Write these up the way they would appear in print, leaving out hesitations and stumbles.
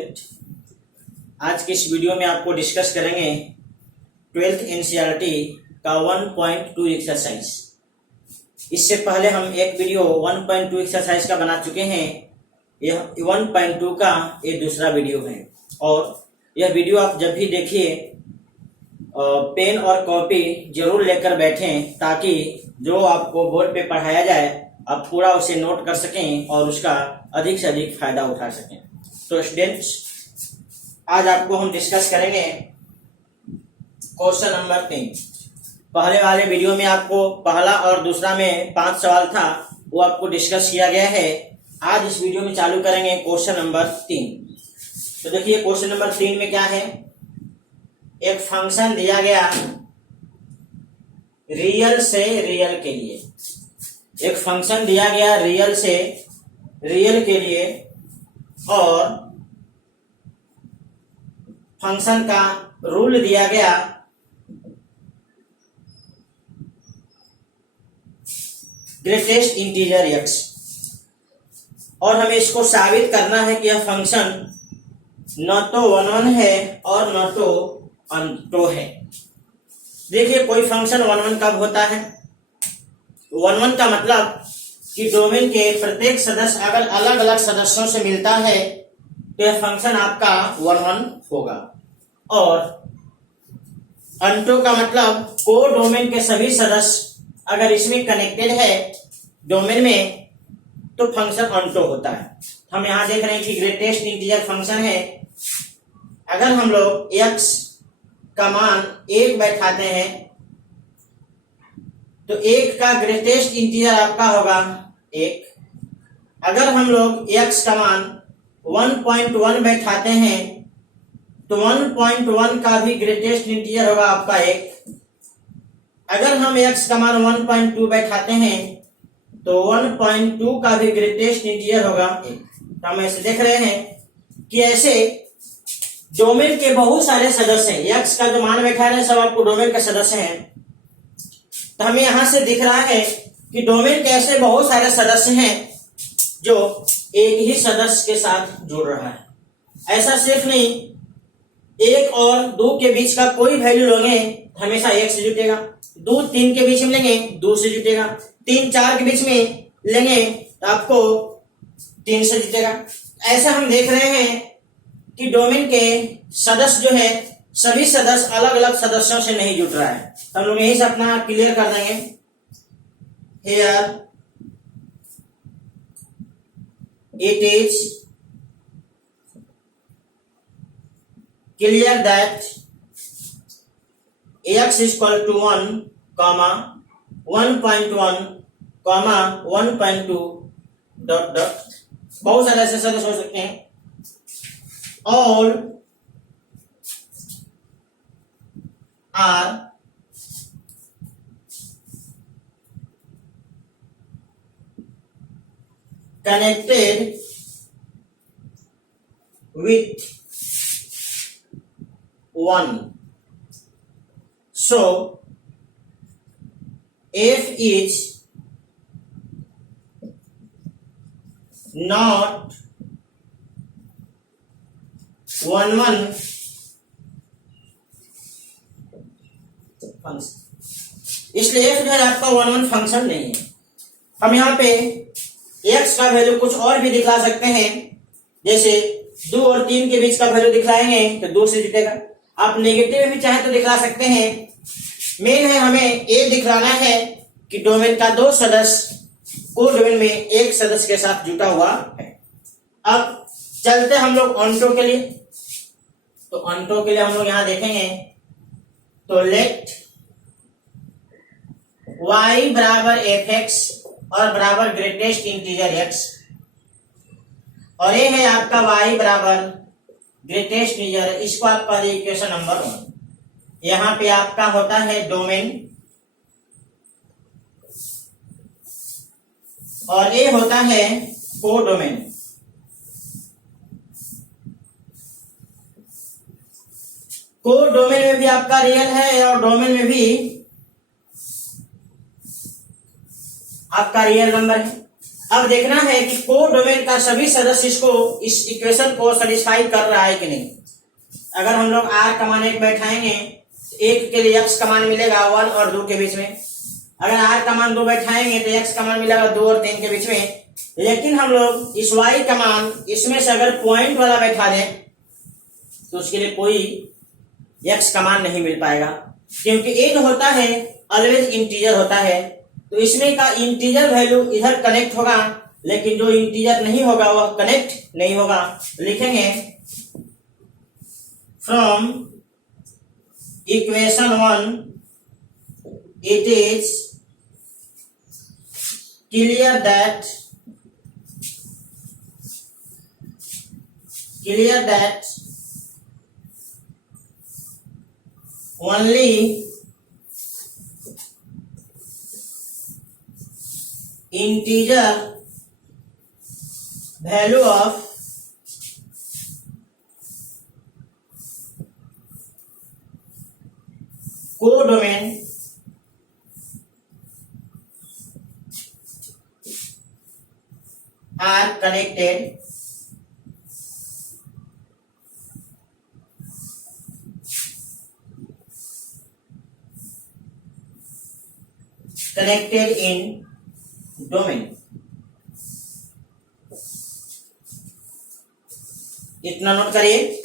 आज के इस वीडियो में आपको डिस्कस करेंगे 12th एनसीईआरटी का 1.2 एक्सरसाइज। इससे पहले हम एक वीडियो 1.2 एक्सरसाइज का बना चुके हैं। यह 1.2 का ये दूसरा वीडियो है और यह वीडियो आप जब भी देखिए पेन और कॉपी जरूर लेकर बैठें ताकि जो आपको बोर्ड पे पढ़ाया जाए आप पूरा उसे नोट कर सकें और उसका अधिक से अधिक फायदा उठा सकें। तो स्टूडेंट्स, आज आपको हम डिस्कस करेंगे क्वेश्चन नंबर 3। पहले वाले वीडियो में आपको पहला और दूसरा में 5 सवाल था, वो आपको डिस्कस किया गया है। आज इस वीडियो में चालू करेंगे क्वेश्चन नंबर 3। तो देखिए क्वेश्चन नंबर 3 में क्या है। एक फंक्शन दिया गया रियल से रियल के लिए, एक फंक्शन दिया गया रियल से रियल के लिए और फंक्शन का रूल दिया गया ग्रेटेस्ट इंटीजर एक्स और हमें इसको साबित करना है कि यह फंक्शन न तो 1 है और न तो अनटो है। देखिए कोई फंक्शन 1 कब होता है। 1 का मतलब कि डोमेन के प्रत्येक सदस्य अगर अलग अलग सदस्यों से मिलता है तो यह फंक्शन आपका 1 होगा। और अनटो का मतलब को डोमेन के सभी सदस्य अगर इसमें कनेक्टेड है डोमेन में तो फंक्शन अनटो होता है। हम यहां देख रहे हैं कि ग्रेटेस्ट इंटीजर फंक्शन है। अगर हम लोग x का मान 1 बैठाते हैं तो 1 का ग्रेटेस्ट इंटीजर आपका होगा 1। अगर हम लोग x का मान 1.1 बैठाते हैं तो 1.1 का भी ग्रेटेस्ट इंटीजर होगा आपका 1। अगर हम x का मान 1.2 बैठाते हैं तो 1.2 का भी ग्रेटेस्ट इंटीजर होगा 1। तो हम ऐसे देख रहे हैं कि ऐसे डोमेन के बहुत सारे सदस्य हैं। x का जो मान बैठा रहे हैं सब आपको डोमेन के सदस्य हैं। तो हमें यहां से दिख रहा है कि डोमेन के ऐसे बहुत सारे सदस्य हैं जो एक ही सदस्य के साथ जुड़ रहा है। ऐसा सिर्फ नहीं, 1 और 2 के बीच का कोई वैल्यू लोगे हमेशा 1 से जुटेगा, 2 3 के बीच में लेंगे 2 से जुटेगा, 3 4 के बीच में लेंगे तो आपको 3 से जुटेगा। ऐसा हम देख रहे हैं कि डोमेन के सदस्य जो है सभी सदस्य अलग अलग सदस्यों से नहीं जुट रहा है। तो हम लोग यही से अपना क्लियर कर देंगे। Here it is clear that x is equal to 1, 1.1, 1.2 dot dot. बहुत सारे ऐसे सदस्य हो सकते हैं। All are connected with 1. So f is not 1 function, इसलिए f जो है आपका 1 फंक्शन नहीं है। हम यहाँ पे x का वैल्यू कुछ और भी दिखला सकते हैं, जैसे 2 और 3 के बीच का वैल्यू दिखलाएंगे तो 2 से जुटेगा। आप नेगेटिव भी चाहे तो दिखला सकते हैं। मेन है हमें ये दिखलाना है कि डोमेन का 2 सदस्य को डोमेन में एक सदस्य के साथ जुटा हुआ है। अब चलते हम लोग अनटो के लिए। तो अनटो के लिए हम लोग यहां देखेंगे तो लेट y बराबर fx और बराबर ग्रेटेस्ट इंटीजर x और ये है आपका y बराबर ग्रेटेस्ट इंटीजर। इसको आपका इक्वेशन नंबर 1। यहाँ पे आपका होता है डोमेन और ये होता है कोडोमेन। कोडोमेन में भी आपका रियल है और डोमेन में भी आपका रियल नंबर है। अब देखना है कि को डोमेन का सभी सदस्य इस इक्वेशन को सेटिस्फाई कर रहा है कि नहीं। अगर हम लोग r कमान 1 बैठाएंगे, एक के लिए x कमान मिलेगा 1 और 2 के बीच में। अगर r कमान 2 बैठाएंगे तो x कमान मिलेगा 2 और 3 के बीच में। लेकिन हम लोग इस y कमान इसमें से अगर पॉइंट वाला बैठा दें तो उसके लिए कोई x कमान नहीं मिल पाएगा, क्योंकि इन होता है ऑलवेज इंटीजर होता है। तो इसमें का इंटीजर वैल्यू इधर कनेक्ट होगा, लेकिन जो इंटीजर नहीं होगा वह कनेक्ट नहीं होगा। लिखेंगे from equation 1 it is clear that only integer value of codomain are connected in domain। इतना नोट करिए।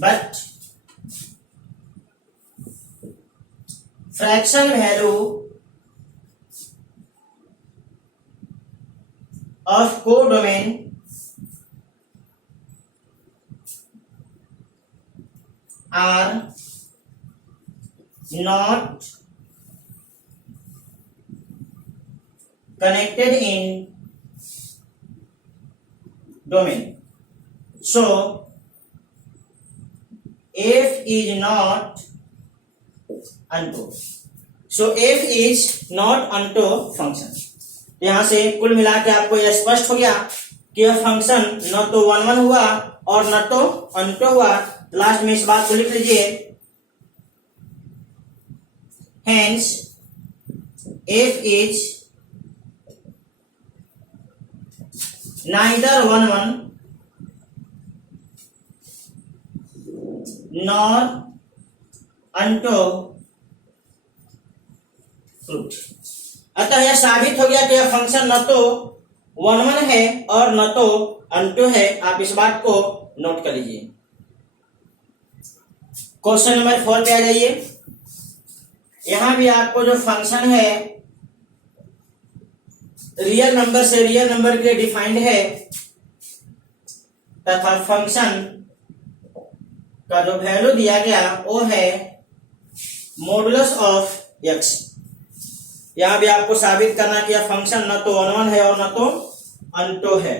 But fraction value of codomain are not connected in domain. So f is not unto function। यहां से कुल मिला के आपको यह स्पष्ट हो गया कि यह फंक्शन न तो 1 हुआ और न तो अनटो हुआ। लास्ट में इस बात को लिख लीजिए, hence f is neither 1 nor onto फ्रूट। अतः यह साबित हो गया कि यह फंक्शन न तो 1 है और न तो अनटो है। आप इस बात को नोट कर लीजिए। क्वेश्चन नंबर 4 पे आ जाइए। यहां भी आपको जो फंक्शन है रियल नंबर से रियल नंबर के लिए डिफाइंड है, तथा फंक्शन का जो वैल्यू दिया गया वो है मॉडुलस ऑफ x। यहां भी आपको साबित करना कि यह फंक्शन न तो 1 है और न तो अनटो है।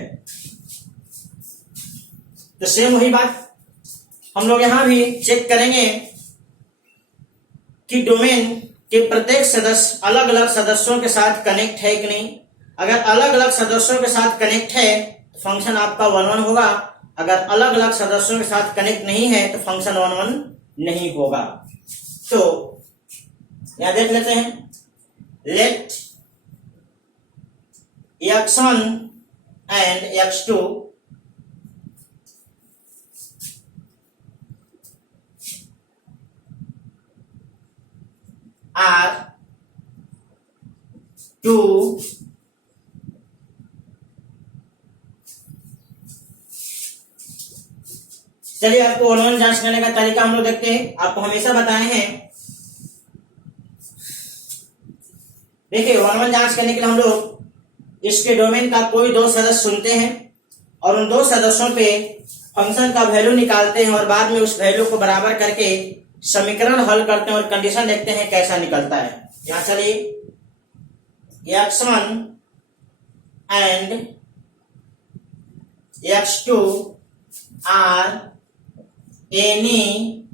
तो सेम वही बात हम लोग यहां भी चेक करेंगे कि डोमेन के प्रत्येक सदस्य अलग अलग सदस्यों के साथ कनेक्ट है कि नहीं। अगर अलग अलग सदस्यों के साथ कनेक्ट है तो फंक्शन आपका 1 होगा। अगर अलग अलग सदस्यों के साथ कनेक्ट नहीं है तो फंक्शन 1 नहीं होगा। तो यहां देख लेते हैं, let x1 and x2 are two चलिए आपको 1 जांच करने का तरीका हम लोग देखते हैं। आपको हमेशा बताए हैं, देखिए 1 जांच करने के लिए हम लोग इसके डोमेन का कोई 2 सदस्य चुनते हैं और उन 2 सदस्यों पे फंक्शन का वैल्यू निकालते हैं और बाद में उस वैल्यू को बराबर करके समीकरण हल करते हैं और कंडीशन देखते हैं कैसा निकलता है। यहां चलिए x1 and x2 are any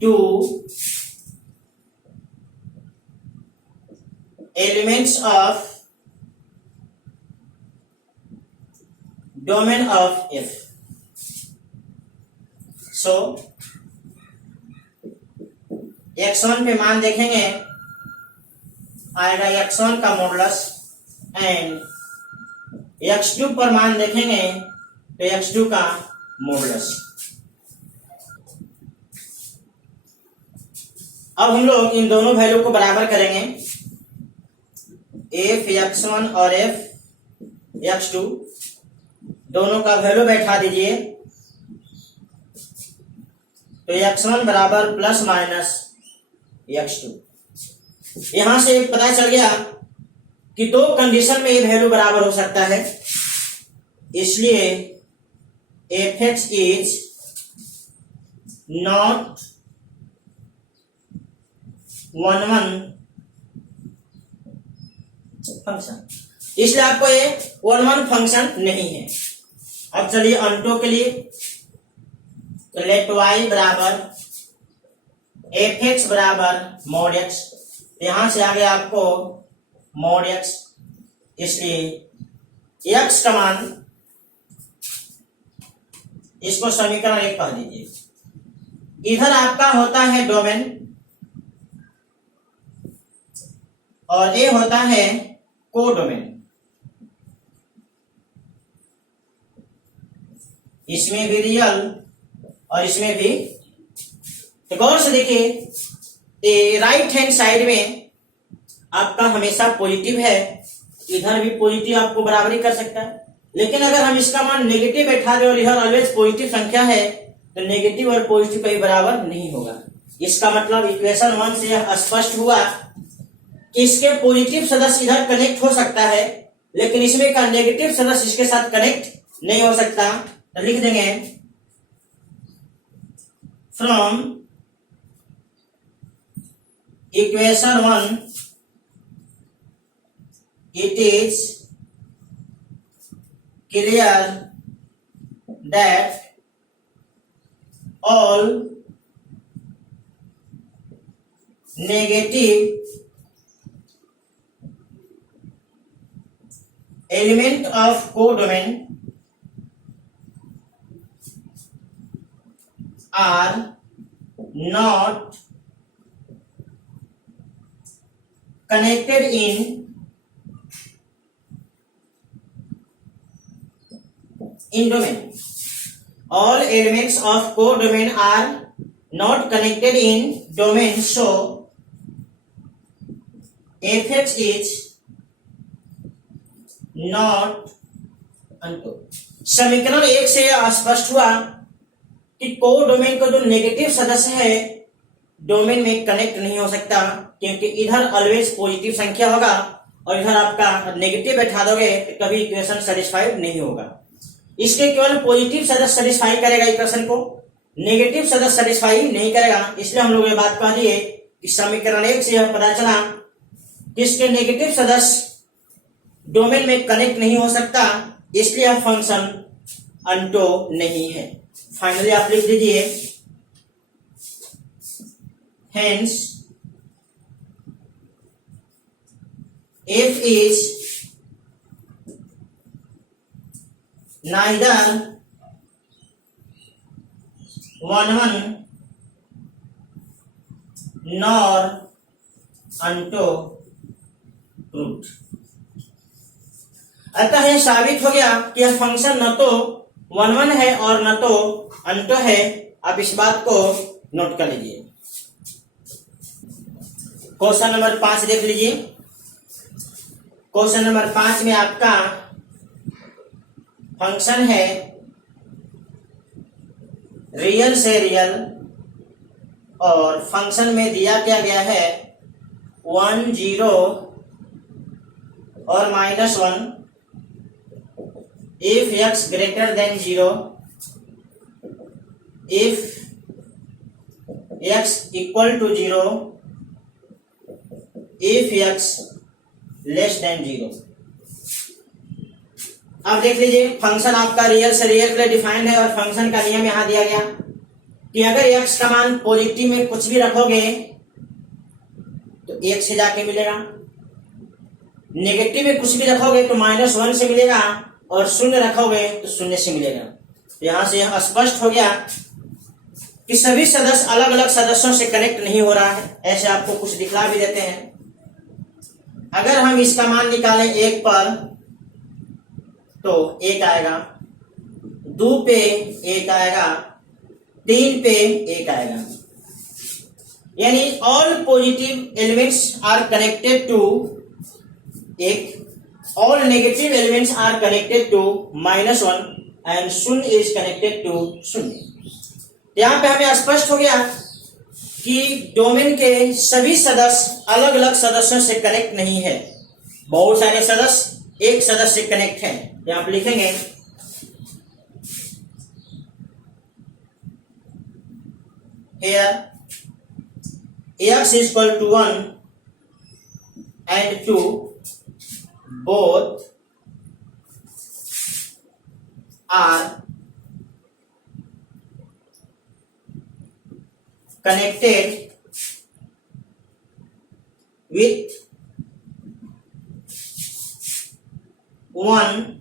two elements of domain of F. So x1 पे मान देखेंगे, आएगा x1 का मॉडुलस, एंड x2 पर मान देखेंगे तो x2 का मॉडुलस। अब हम लोग इन दोनों वैल्यू को बराबर करेंगे, एफ x1 और एफ x2 दोनों का वैल्यू बैठा दीजिए, तो x1 बराबर प्लस माइनस x2। यहां से पता चल गया कि दो कंडीशन में ये वैल्यू बराबर हो सकता है, इसलिए fx इज नॉट 1 फंक्शन, इसलिए आपको ये 1 फंक्शन नहीं है। अब चलिए अंटो के लिए, तो लेट y बराबर fx बराबर मॉड x, यहां से आगे आपको मॉड x, इसलिए x का मान, इसको समीकरण 1 पढ़ दीजिए। इधर आपका होता है डोमेन और ये होता है कोडोमेन। इसमें भी रियल और इसमें भी। तो गौर से देखिए, राइट हैंड साइड में आपका हमेशा पॉजिटिव है, इधर भी पॉजिटिव आपको बराबरी कर सकता है, लेकिन अगर हम इसका मान नेगेटिव बैठा दें और इधर ऑलवेज पॉजिटिव संख्या है, तो नेगेटिव और पॉजिटिव कभी बराबर नहीं होगा। इसका मतलब इक्वेशन 1 से यह स्पष्ट हुआ कि इसके पॉजिटिव सदस्य इधर कनेक्ट हो सकता है, लेकिन इसमें का नेगेटिव सदस्य इसके साथ कनेक्ट नहीं हो सकता। तो लिख देंगे from equation 1 it is clear that all negative element of codomain are not connected in domain. All elements of codomain are not connected in domain, so fx is not unto। समीकरण 1 से स्पष्ट हुआ कि कोडोमेन का जो negative सदस्य है domain में कनेक्ट नहीं हो सकता, क्योंकि इधर ऑलवेज पॉजिटिव संख्या होगा और इधर आपका नेगेटिव बैठा दोगे तो कभी इक्वेशन सेटिस्फाइड नहीं होगा। इसके केवल पॉजिटिव सदस्य सेटिस्फाई करेगा इक्वेशन को, नेगेटिव सदस्य सेटिस्फाई नहीं करेगा। इसलिए हम लोग ये बात कह दिए कि समीकरण 1 से यह पता चला कि इसके नेगेटिव सदस्य डोमेन में कनेक्ट नहीं हो सकता, इसलिए यह फंक्शन अंटो नहीं है। फाइनली आप लिख दीजिए hence f is neither 1 nor unto root। अतः यह साबित हो गया कि यह फंक्शन न तो 1 है और न तो अंटो है। आप इस बात को नोट कर लीजिए। क्वेश्चन नंबर 5 देख लीजिए। क्वेश्चन नंबर 5 में आपका फंक्शन है रियल से रियल और फंक्शन में दिया क्या गया है 1 0 और -1 if x greater than 0, if x equal to 0, if x less than 0। अब देख लीजिए फंक्शन आपका रियल से रियल के लिए डिफाइंड है और फंक्शन का नियम यहां दिया गया कि अगर x का मान पॉजिटिव में कुछ भी रखोगे तो 1 से जाके मिलेगा, नेगेटिव में कुछ भी रखोगे तो -1 से मिलेगा, और शून्य रखोगे तो शून्य से मिलेगा। तो यहां से यह स्पष्ट हो गया कि सभी सदस्य अलग अलग सदस्यों से कनेक्ट नहीं हो रहा है। ऐसे आपको कुछ दिखला भी देते हैं। अगर हम इसका मान निकालें 1 पर तो 1 आएगा, 2 पे 1 आएगा, 3 पे 1 आएगा। यानी all positive elements are connected to 1, all negative elements are connected to -1 and शून्य इज कनेक्टेड टू शून्य। यहाँ पे हमें स्पष्ट हो गया कि डोमेन के सभी सदस्य अलग अलग सदस्यों से कनेक्ट नहीं है। बहुत सारे सदस्य एक सदस्य से कनेक्ट है। यहाँ पे लिखेंगे here x is equal to 1 and 2 both are connected with one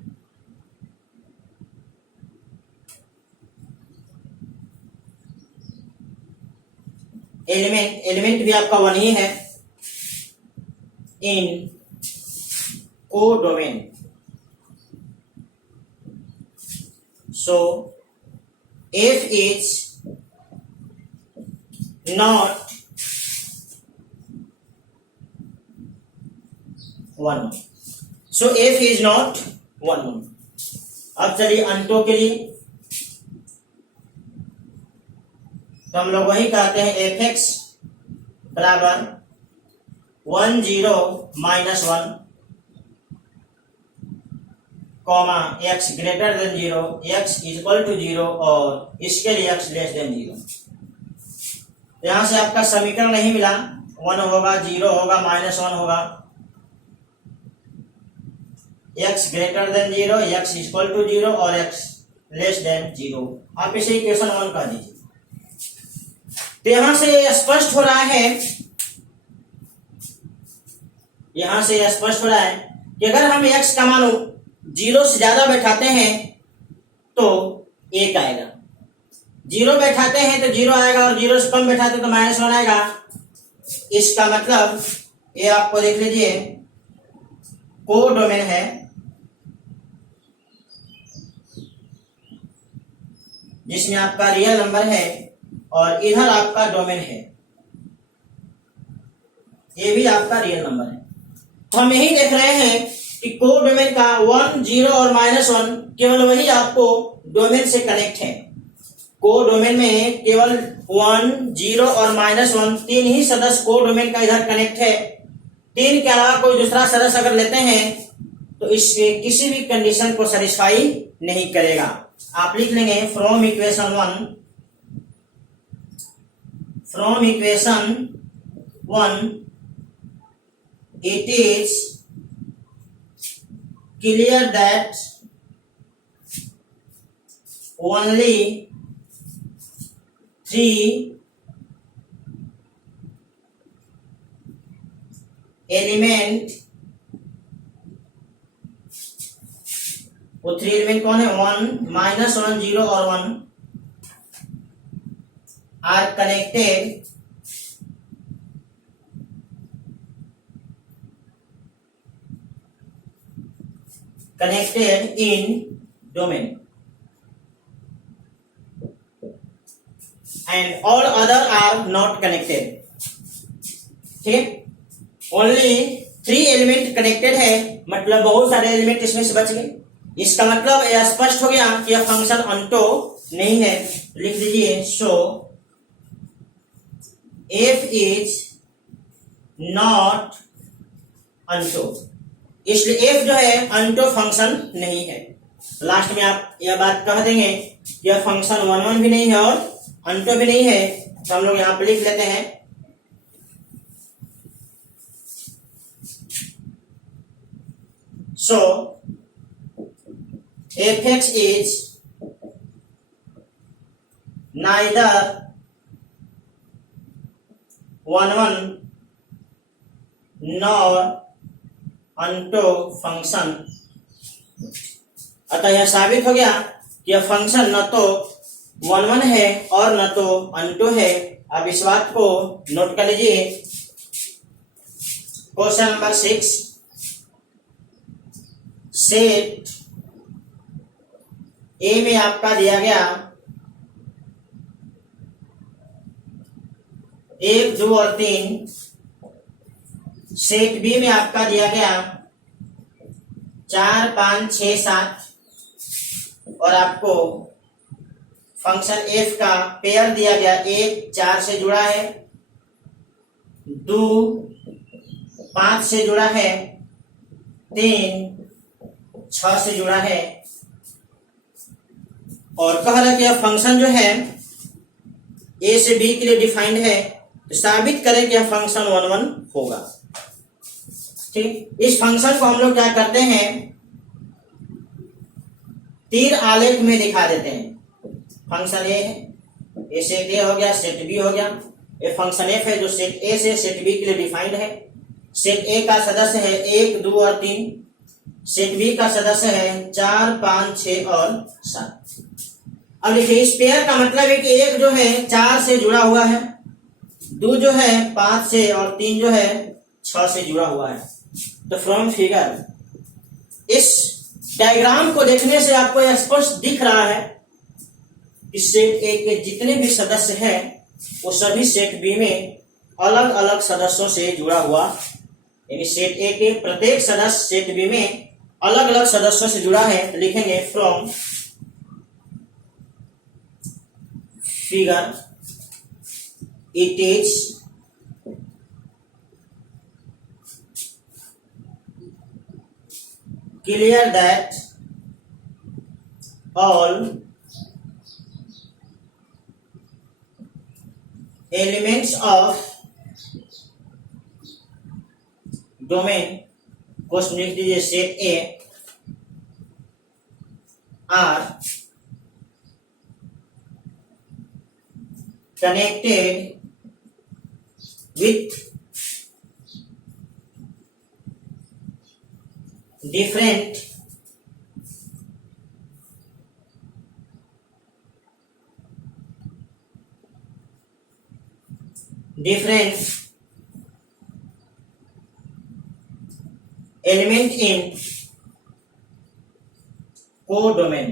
element भी आपका 1 ही है in codomain. So F is not 1। So F is not 1। अब चलिए अंतों के लिए, तो हम लोग वही कहते हैं fx बराबर 1 0 -1 comma x greater than 0, x equal to 0 और इसके लिए x लेस देन 0। यहां से आपका समीकरण नहीं मिला, 1 होगा, 0 होगा, -1 होगा, x greater than 0, x equal to 0 और x लेस देन 0। आप इसे इक्वेशन 1 कह दीजिए। तो यहां से स्पष्ट हो रहा है, यहां से स्पष्ट हो रहा है कि अगर हम x का मान 0 से ज्यादा बैठाते हैं तो 1 आएगा, 0 बैठाते हैं तो 0 आएगा और 0 से कम बैठाते तो -1 आएगा। इसका मतलब ये आपको देख लीजिए कोडोमेन है जिसमें आपका रियल नंबर है और इधर आपका डोमेन है, ये भी आपका रियल नंबर है। तो हम यही देख रहे हैं कि कोडोमेन का 1 0 और -1 केवल वही आपको डोमेन से कनेक्ट है। कोडोमेन में केवल 1 0 और -1 तीन ही सदस्य कोडोमेन का इधर कनेक्ट है। 3 के अलावा कोई दूसरा सदस्य अगर लेते हैं तो इसके किसी भी कंडीशन को सेटिस्फाई नहीं करेगा। आप लिख लेंगे from equation 1 it is clear that only 3 element, वो 3 एलिमेंट कौन है, 1 -1 0 और 1 are connected in domain and all other are not connected। ठीक, ओनली 3 एलिमेंट कनेक्टेड है, मतलब बहुत सारे एलिमेंट इसमें से बच गए। इसका मतलब यह स्पष्ट हो गया कि यह फंक्शन अंटो नहीं है। लिख दीजिए सो f इज नॉट अंटो, इसलिए f जो है अंटो फंक्शन नहीं है। लास्ट में आप यह बात कह देंगे कि यह फंक्शन 1 भी नहीं है और अंटो भी नहीं है, तो हम लोग यहां पे लिख लेते हैं so fx is neither 1 nor onto function अतः यह साबित हो गया कि यह फंक्शन न तो 1 है और न तो अनटू है। अब इस बात को नोट कर लीजिए। क्वेश्चन नंबर 6, सेट ए में आपका दिया गया 1, 2 और 3, सेट बी में आपका दिया गया 4, 5, 6, 7 और आपको फंक्शन एफ का पेयर दिया गया। 1 4 से जुड़ा है, 2 5 से जुड़ा है, 3 6 से जुड़ा है और कह रहा है कि यह फंक्शन जो है ए से बी के लिए डिफाइंड है, तो साबित करें कि यह फंक्शन 1 1 होगा। ठीक, इस फंक्शन को हम लोग क्या करते हैं, तीर आलेख में दिखा देते हैं। फंक्शन ए है, ए सेट ए हो गया, सेट बी हो गया। ये फंक्शन एफ है जो सेट ए से सेट बी के लिए डिफाइंड है। सेट ए का सदस्य है 1, 2 और 3, सेट बी का सदस्य है 4, 5, 6 और 7। अब देखिए इस पेयर का मतलब है कि एक जो है 4 से जुड़ा हुआ है, 2 जो है 5 से और 3 जो है 6 से जुड़ा हुआ है। तो फ्रॉम फिगर इस डायग्राम को देखने से आपको यह स्पष्ट दिख रहा है कि सेट ए के जितने भी सदस्य हैं वो सभी सेट बी में अलग अलग सदस्यों से जुड़ा हुआ, यानी सेट ए के प्रत्येक सदस्य सेट बी में अलग अलग सदस्यों से जुड़ा है। तो लिखेंगे from figure it is clear that all elements of domain, question लिख दीजिए, set A are connected with different element in codomain.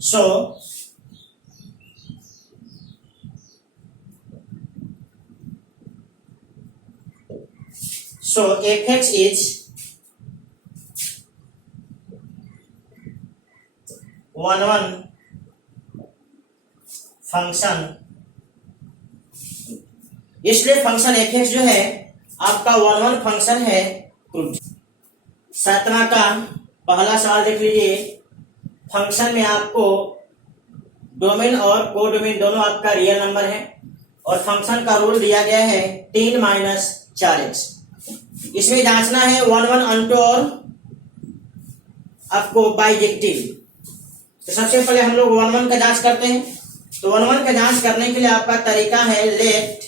So fx is 1 1 function, इसलिए फंक्शन fx जो है आपका 1 1 फंक्शन है। 7वां का पहला सवाल देख लीजिए। फंक्शन में आपको डोमेन और कोडोमेन दोनों आपका रियल नंबर है और फंक्शन का रूल दिया गया है 3 - 4x। इसमें जांचना है 1 1 अनटू और आपको बाइजेक्टिव। तो सबसे पहले हम लोग 1 1 का जांच करते हैं। तो 1 1 का जांच करने के लिए आपका तरीका है late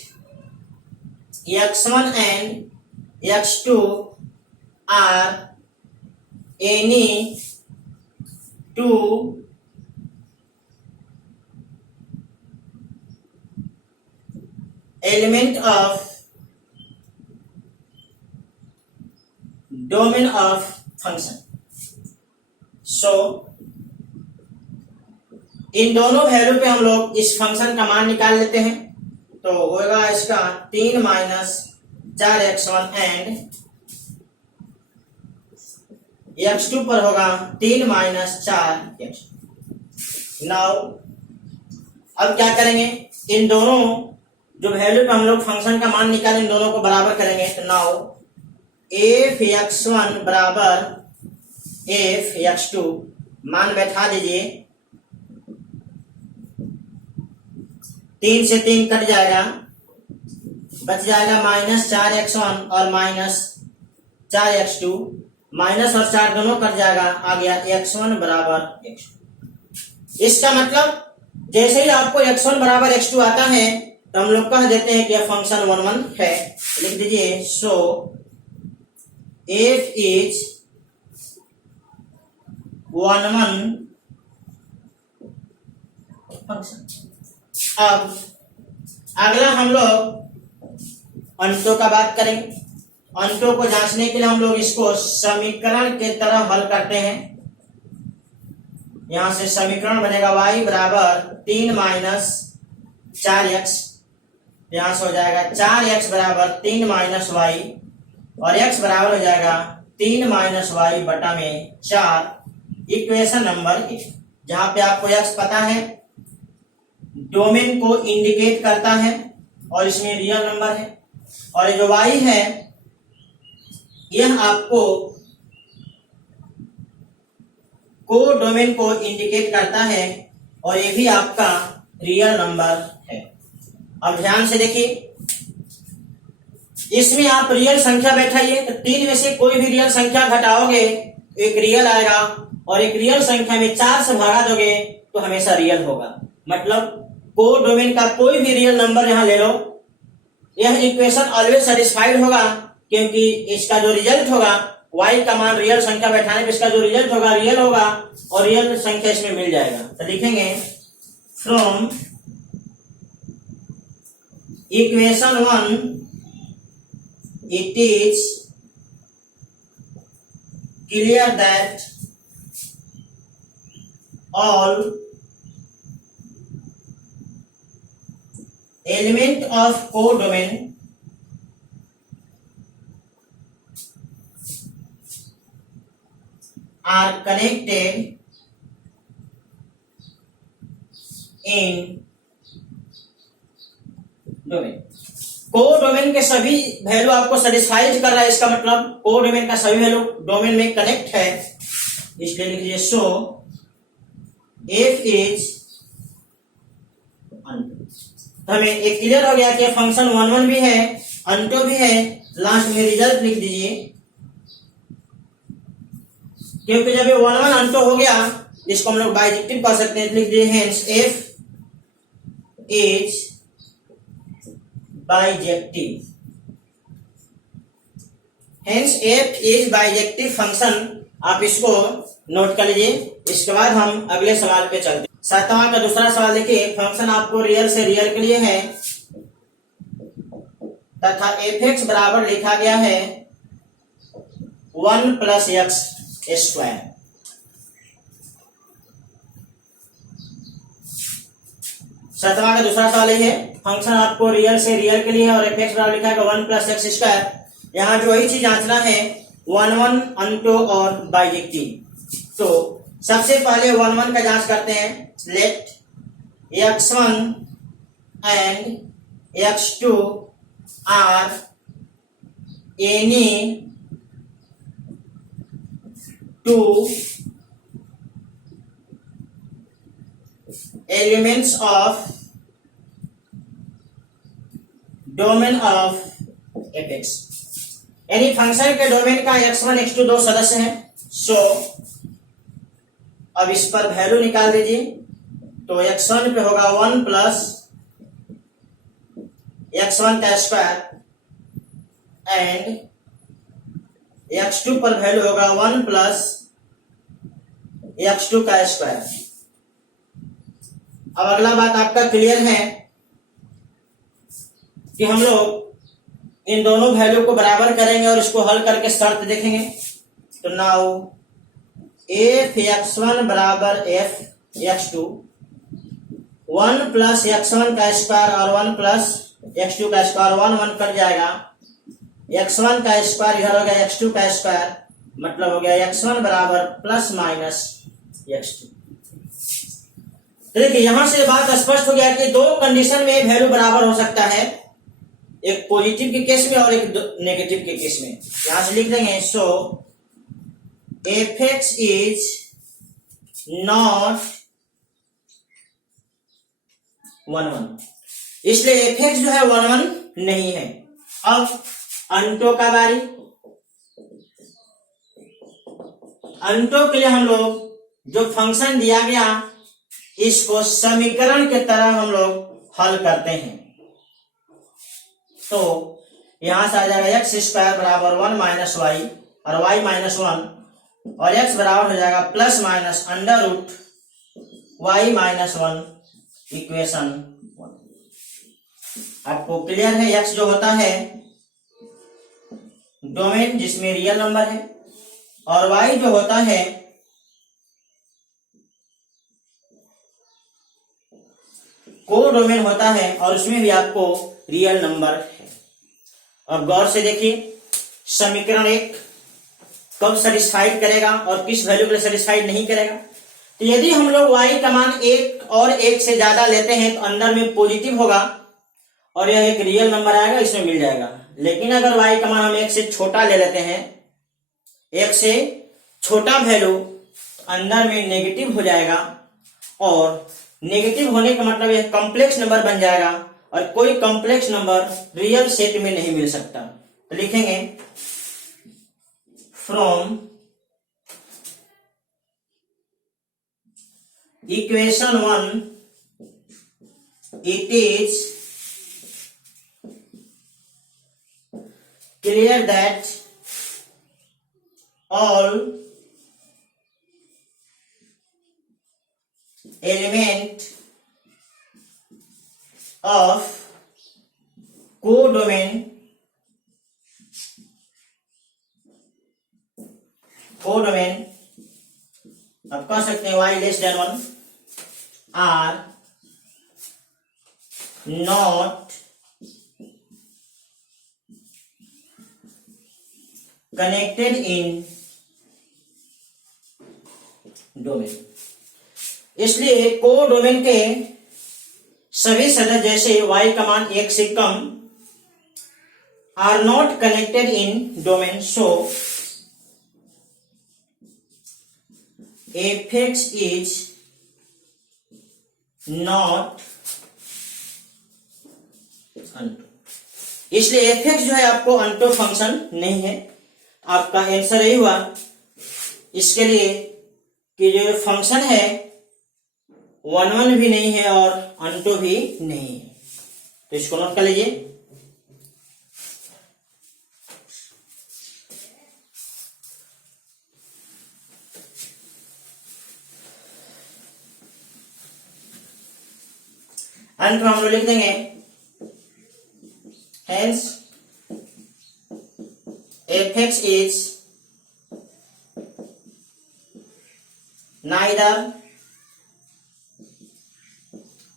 x1 and x2 are any two element of domain of function. So इन दोनों वैल्यू पे हम लोग इस फंक्शन का मान निकाल लेते हैं। तो होगा इसका 3 - 4x1 एंड x2 पर होगा 3 - 4x। नाउ अब क्या करेंगे, इन दोनों जो वैल्यू पे हम लोग फंक्शन का मान निकालें इन दोनों को बराबर करेंगे। तो नाउ एफ x1 बराबर एफ x2 मान बैठा दीजिए। 3 से 3 कट जाएगा, बच जाएगा -4x1 और -4x2। माइनस और 4 दोनों कट जाएगा, आ गया x1 बराबर x2। इसका मतलब जैसे ही आपको x1 बराबर x2 आता है तो हम लोग कह देते हैं कि यह फंक्शन 1 1 है। लिख दीजिए सो एफ इज 1 फंक्शन। अब अगला हम लोग अंतों का बात करेंगे। अंतों को जांचने के लिए हम लोग इसको समीकरण के तरह हल करते हैं। यहां से समीकरण बनेगा y बराबर 3 माइनस 4x, यहां से हो जाएगा 4x बराबर 3 माइनस y और x बराबर हो जाएगा 3 माइनस y बटा में 4। इक्वेशन नंबर 1, जहां पे आपको x पता है, डोमेन को इंडिकेट करता है और इसमें रियल नंबर है, और ये जो y है यह आपको को डोमेन को इंडिकेट करता है और ये भी आपका रियल नंबर है। अब ध्यान से देखिए, इसमें आप रियल संख्या बैठाइए तो 3 में से कोई भी रियल संख्या घटाओगे एक रियल आएगा, और एक रियल संख्या में 4 से भागा दोगे तो हमेशा रियल होगा। मतलब को डोमेन का कोई भी रियल नंबर यहां ले लो, यह इक्वेशन ऑलवेज सेटिस्फाइड होगा, क्योंकि इसका जो रिजल्ट होगा y का मान रियल संख्या बैठाने पे इसका जो रिजल्ट होगा रियल होगा और रियल संख्या इसमें मिल जाएगा। तो लिखेंगे from equation 1 it is clear that all element of codomain are connected in domain। को डोमेन के सभी वैल्यू आपको सेटिस्फाइड कर रहा है, इसका मतलब को डोमेन का सभी वैल्यू डोमेन में कनेक्ट है, इसलिए लिख लीजिए सो एफ इज अंटो। हमें एक क्लियर हो गया कि फंक्शन 1 भी है, अंटो भी है। लास्ट में रिजल्ट लिख दीजिए, क्योंकि जब ये 1 अंटो हो गया इसको हम लोग बाइजेक्टिव कर सकते हैं। लिख दिए hence F is bijective. Hence F is bijective function, आप इसको नोट कर लीजिए। इसके बाद हम अगले सवाल पे चलते हैं। 7वां का दूसरा सवाल देखिए, फंक्शन आपको रियल से रियल के लिए है तथा एफ एक्स बराबर लिखा गया है 1 प्लस एक्स स्क्वायर। सातवां का दूसरा सवाल है, फंक्शन आपको रियल से रियल के लिए है और एफ एक्स बराबर लिखा है 1 प्लस एक्स स्क्वायर। यहां जो वही चीज जांचना है 1 अंटो और बाइजेक्टिव। तो सबसे पहले 1 का जांच करते हैं। Let x1 and x2 are any two elements of domain of fx, यानी फंक्शन के डोमेन का x1 x2 दो सदस्य हैं। सो अब इस पर वैल्यू निकाल दीजिए। तो x1 पे होगा 1 प्लस x1 का स्क्वायर एंड x2 पर वैल्यू होगा 1 प्लस x2 का स्क्वायर। अब अगला बात आपका क्लियर है कि हम लोग इन दोनों वैल्यू को बराबर करेंगे और इसको हल करके शर्त देखेंगे। तो नाउ एफ x1 बराबर एफ x2, 1 प्लस x1 का स्क्वायर और 1 प्लस x2 का स्क्वायर, 1 कट जाएगा, x1 का स्क्वायर इधर हो गया x2 का स्क्वायर, मतलब हो गया x1 बराबर प्लस माइनस x2। देखिए यहां से बात स्पष्ट हो गया कि दो कंडीशन में वैल्यू बराबर हो सकता है, एक पॉजिटिव के केस में और एक नेगेटिव के केस में। यहां से लिख देंगे सो एफ एक्स इज नॉट 1, इसलिए एफ एक्स जो है 1 नहीं है। अब अंटो का बारी। अंटो के लिए हम लोग जो फंक्शन दिया गया इसको समीकरण के तरह हम लोग हल करते हैं। तो यहां से आ जाएगा एक्स स्क्वायर बराबर 1 माइनस वाई, और y -1 और x बराबर हो जाएगा plus minus under root y -1 equation 1। आपको क्लियर है? x जो होता है डोमेन जिसमें रियल नंबर है और y जो होता है को डोमेन होता है और उसमें भी आपको रियल नंबर है। अब गौर से देखिए, समीकरण 1 कब सेटिस्फाइड करेगा और किस वैल्यू के लिए सेटिस्फाइड नहीं करेगा। तो यदि हम लोग y का मान 1 और 1 से ज्यादा लेते हैं तो अंदर में पॉजिटिव होगा और यह एक रियल नंबर आएगा, इसमें मिल जाएगा। लेकिन अगर y का मान हम 1 से छोटा ले लेते हैं, 1 से छोटा वैल्यू, अंदर में नेगेटिव हो जाएगा और नेगेटिव होने का मतलब यह कॉम्प्लेक्स नंबर बन जाएगा और कोई कॉम्प्लेक्स नंबर रियल सेट में नहीं मिल सकता। तो लिखेंगे from equation 1 it is clear that all element of codomain अब कह सकते हैं y less than 1 are not connected in domain. इसलिए को डोमेन के सभी सदस्य जैसे y का मान 1 से कम are not connected in domain, so fx is not onto. इसलिए fx जो है आपको अनटो फंक्शन नहीं है। आपका आंसर यही हुआ इसके लिए कि जो फंक्शन है 1 भी नहीं है और अनटो भी नहीं है। तो इसको नोट कर लीजिए। अंत में हम लोग लिख देंगे hence fx is neither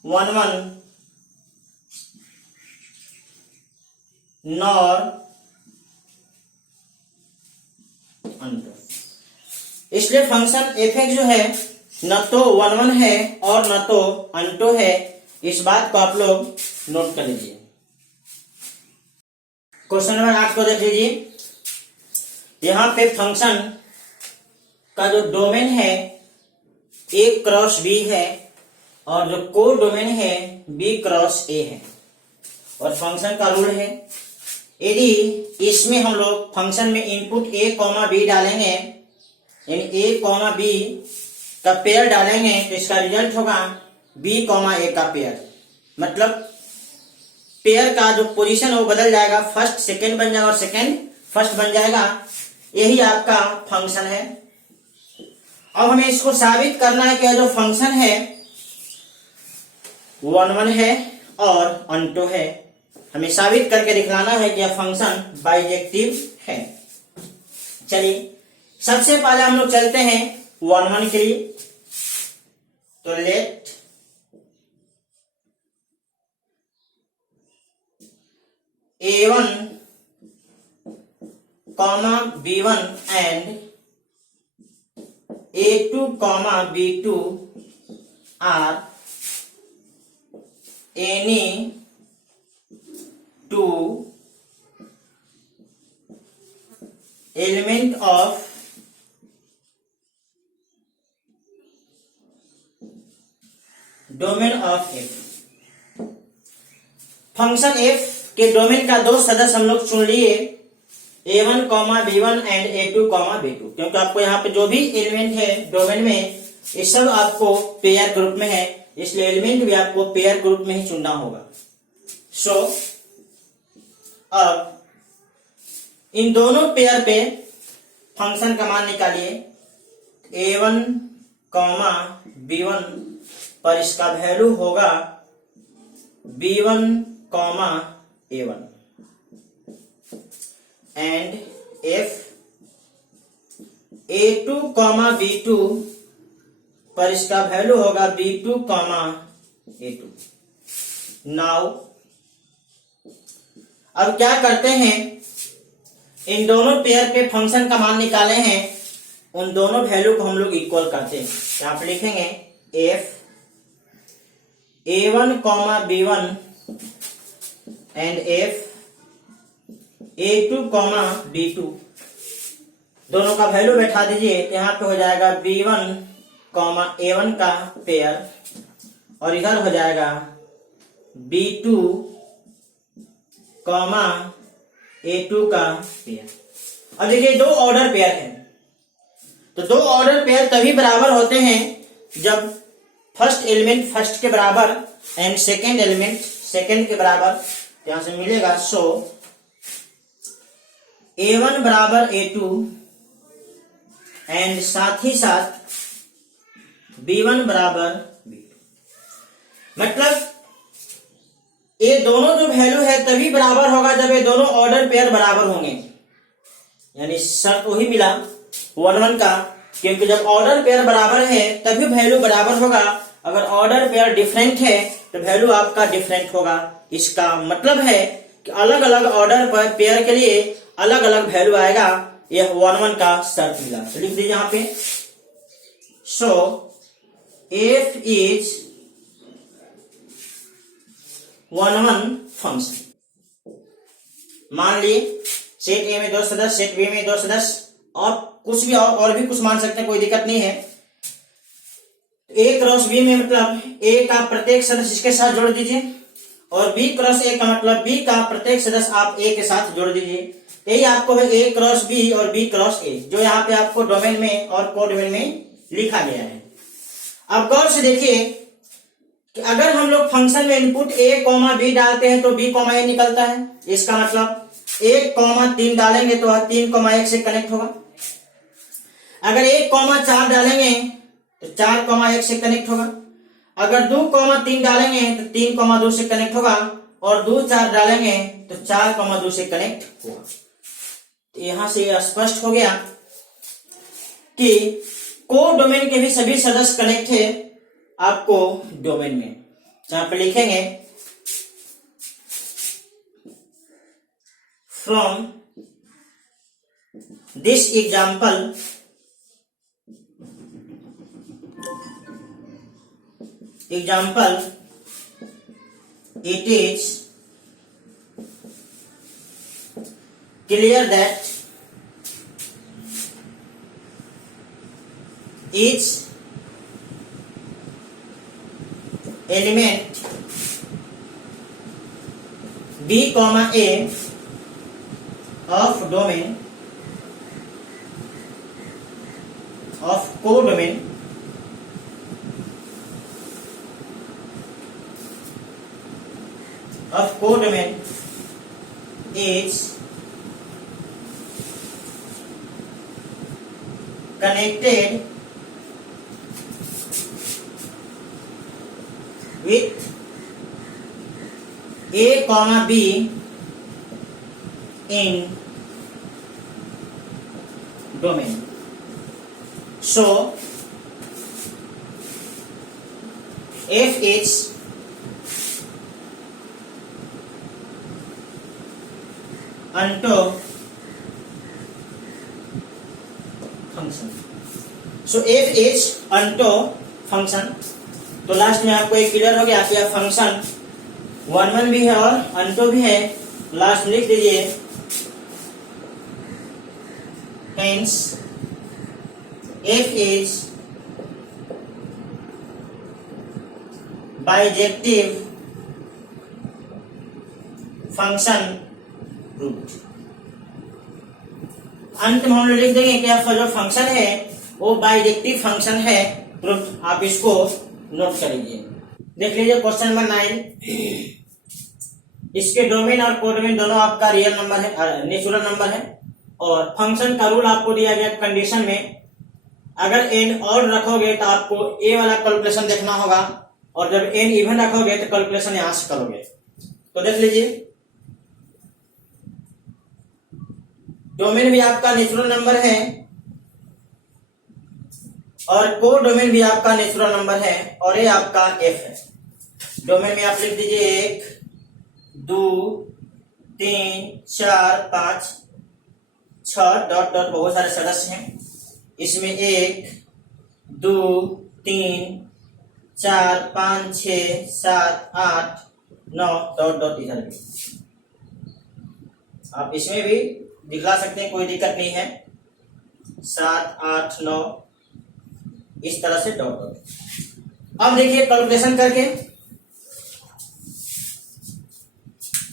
1 nor अनटो। इसलिए फंक्शन fx जो है न तो 1 है और न तो अनटो है। इस बात को आप लोग नोट कर लीजिए। क्वेश्चन नंबर 8 को देख लीजिए। यहां पे फंक्शन का जो डोमेन है a क्रॉस b है और जो को डोमेन है b क्रॉस a है और फंक्शन का रूल है यदि इसमें हम लोग फंक्शन में इनपुट a कॉमा b डालेंगे, यानी a कॉमा b का पेयर डालेंगे तो इसका रिजल्ट होगा b कॉमा a का पेयर। मतलब पेयर का जो पोजीशन है वो बदल जाएगा, फर्स्ट सेकेंड बन जाएगा और सेकेंड फर्स्ट बन जाएगा। यही आपका फंक्शन है। अब हमें इसको साबित करना है कि जो फंक्शन है 1 है और अनटो है। हमें साबित करके दिखलाना है कि यह फंक्शन बाइजेक्टिव है। चलिए सबसे पहले हम लोग चलते हैं 1 के लिए। तो let a1 comma b1 and a2 comma b2 are any two element of domain of f। Function f के डोमेन का 2 सदस्य हम लोग चुन लिए, a1 comma b1 and a2 comma b2, क्योंकि आपको यहाँ पे जो भी एलिमेंट है डोमेन में ये सब आपको पेयर ग्रुप में है, इसलिए एलिमेंट भी आपको पेयर ग्रुप में ही चुनना होगा। सो अब इन दोनों पेयर पे फंक्शन का मान निकालिए a1, b1 पर इसका वैल्यू होगा b1, a1 and f a2, b2 पर इसका वैल्यू होगा b2, a2। नाउ अब क्या करते हैं, इन दोनों पेयर पे फंक्शन का मान निकाले हैं, उन दोनों वैल्यू को हम लोग इक्वल करते हैं। यहाँ पे लिखेंगे f a1, b1 and f a2, b2 दोनों का वैल्यू बैठा दीजिए। तो यहाँ पे हो जाएगा b1, a1 का पेयर और इधर हो जाएगा b2, a2 का पेयर। अब देखिए दो ऑर्डर पेयर है, तो दो ऑर्डर पेयर तभी बराबर होते हैं जब फर्स्ट एलिमेंट फर्स्ट के बराबर एंड सेकेंड एलिमेंट सेकेंड के बराबर। यहां से मिलेगा सो a1 बराबर a2 एंड साथ ही साथ b1 बराबर b2। मतलब ये दोनों जो वैल्यू है तभी बराबर होगा जब ये दोनों ऑर्डर पेयर बराबर होंगे, यानी शर्त वही मिला 1 का, क्योंकि जब ऑर्डर पेयर बराबर है तभी वैल्यू बराबर होगा। अगर ऑर्डर पेयर डिफरेंट है तो वैल्यू आपका डिफरेंट होगा। इसका मतलब है कि अलग अलग ऑर्डर पर पेयर के लिए अलग अलग वैल्यू आएगा। यह 1 का शर्त मिला, तो लिख दीजिए यहाँ पे सो f इज 1 फंक्शन। मान लिए सेट ए में 2 सदस्य, सेट बी में 2 सदस्य, और कुछ भी और भी कुछ मान सकते हैं, कोई दिक्कत नहीं है। ए क्रॉस बी में मतलब ए का प्रत्येक सदस्य इसके साथ जोड़ दीजिए और बी क्रॉस ए का मतलब बी का प्रत्येक सदस्य आप ए के साथ जोड़ दीजिए। यही आपको है ए क्रॉस बी और बी क्रॉस ए, जो यहाँ पे आपको डोमेन में और कोडोमेन में लिखा गया है। अब गौर से देखिए कि अगर हम लोग फंक्शन में इनपुट a, b डालते हैं तो b, a निकलता है। इसका मतलब 1, 3 डालेंगे तो 3, 1 से कनेक्ट होगा। अगर 1, 4 डालेंगे तो 4, 1 से कनेक्ट होगा। अगर 2, 3 डालेंगे तो 3, 2 से कनेक्ट होगा, और 2, 4 डालेंगे तो 4, 2 से कनेक्ट होगा। तो यहां से यह स्पष्ट हो गया कि कोडोमेन के भी सभी सदस्य कनेक्ट है आपको डोमेन में। जहां पे लिखेंगे from this example it is clear that each element b, a of domain of codomain is connected with a, b in domain. So f is unto function. So f is unto function. तो last में आपको एक clear हो गया कि यह function 1 भी है और unto भी है। लास्ट में लिख दीजिए hence f is bijective function root. अंत में हम लोग लिख देंगे कि आपका जो फंक्शन है वो बाइजेक्टिव फंक्शन है प्रूफ। आप इसको नोट कर लीजिए। देख लीजिए क्वेश्चन नंबर 9। इसके डोमेन और कोडोमेन दोनों आपका रियल नंबर है, नेचुरल नंबर है, और फंक्शन का रूल आपको दिया गया कंडीशन में, अगर n ऑड रखोगे तो आपको a वाला कैलकुलेशन देखना होगा, और जब n इवन रखोगे तो कैलकुलेशन यहां से करोगे। तो देख लीजिए, डोमेन भी आपका नेचुरल नंबर है और को डोमेन भी आपका नेचुरल नंबर है, और ये आपका f है। डोमेन में आप लिख दीजिए 1 2 3 4 5 6 डॉट डॉट बहुत सारे सदस्य हैं, इसमें 1 2 3 4 5 6 7 8 9 डॉट डॉट इधर भी आप इसमें भी दिखला सकते हैं, कोई दिक्कत नहीं है। 7 8 9 इस तरह से डॉट डॉट। अब देखिए कैलकुलेशन करके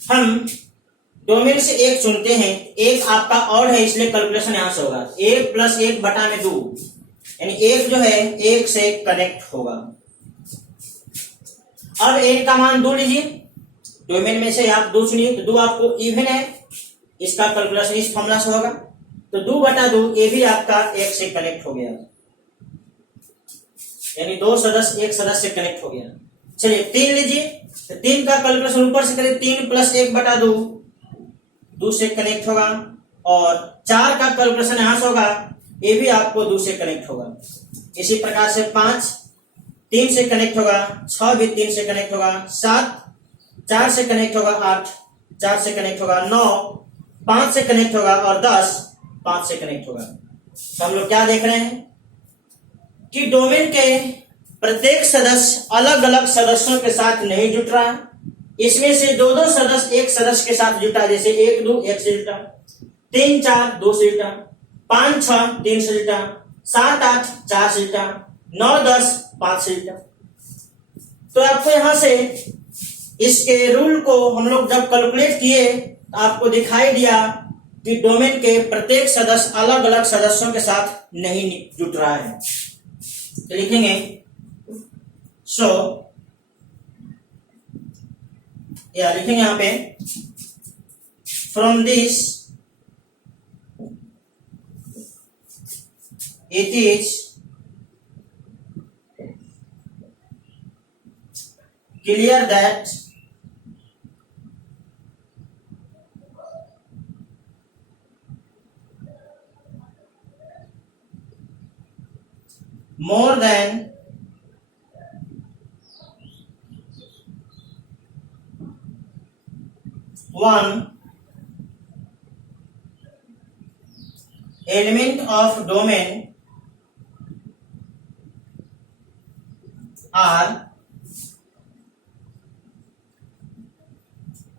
हम डोमेन से 1 चुनते हैं, 1 आपका ऑड है इसलिए कैलकुलेशन यहां से होगा 1 प्लस 1 बटा में 2, यानी 1 जो है 1 से कनेक्ट होगा। अब n का मान 2 लीजिए, डोमेन में से आप 2 चुनिए, तो 2 आपको इवन है, इसका कैलकुलेशन इस फॉर्मूला से होगा, तो 2 बटा 2 ये भी आपका 1 से कनेक्ट हो गया, यानी 2 सदस्य 1 सदस्य से कनेक्ट हो गया। चलिए 3 लीजिए, तो 3 का कैलकुलेशन ऊपर से करें, 3 प्लस 1 बटा 2 2 से कनेक्ट होगा, और 4 का कैलकुलेशन यहां से होगा, ये भी आपको 2 से कनेक्ट होगा। इसी प्रकार से 5 3 से कनेक्ट होगा, 6 भी 3 से कनेक्ट होगा, 7 4 से कनेक्ट होगा, 8 4 से कनेक्ट होगा, 9 5 से कनेक्ट होगा, और 10 5 से कनेक्ट होगा। तो हम लोग क्या देख रहे हैं कि डोमेन के प्रत्येक सदस्य अलग अलग सदस्यों के साथ नहीं जुट रहा, इसमें से 2 सदस्य एक सदस्य के साथ जुटा, जैसे 1 2 1 से जुटा, 3 4 2 से जुटा, 5 6 3 से जुटा, 7 8 4 से जुटा, 9 10 5 से जुटा। तो आपको यहां से इसके रूल को हम लोग जब कैलकुलेट किए तो आपको दिखाई दिया कि डोमेन के प्रत्येक सदस्य अलग अलग सदस्यों के साथ नहीं जुट रहा है। तो लिखेंगे सो या लिखेंगे यहां पे from this it is clear that more than one element of domain are